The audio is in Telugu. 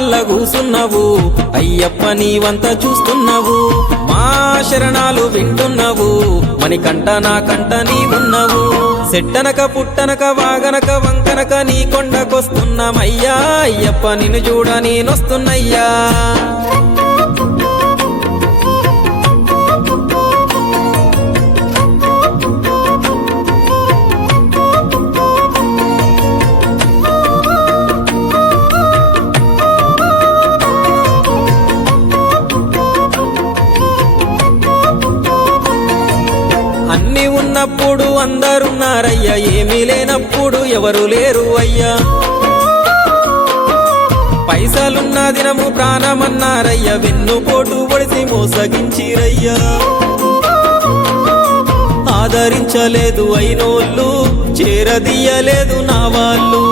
పాదాలల్ల కూసున్నావు అయ్యప్ప నీవంత చూస్తున్నావు మా శరణాలు వింటున్నావు మణికంఠ నా కంట నీవున్నావు సెట్టనక పుట్టనక వాగనక వంకనక నీ కొండకొస్తున్నామయ్యా అయ్యప్ప నిన్ను చూడ నేనొస్తున్నయ్యా అన్ని ఉన్నప్పుడు అందరున్నారయ్యా ఏమీ లేనప్పుడు ఎవరు లేరు అయ్యా పైసలున్న దినము ప్రాణమన్నారయ్యా వెన్నుపోటు పొడిసి మోసగించిరయ్యా ఆదరించలేదు అయినోళ్ళు చేరదీయలేదు నా వాళ్ళు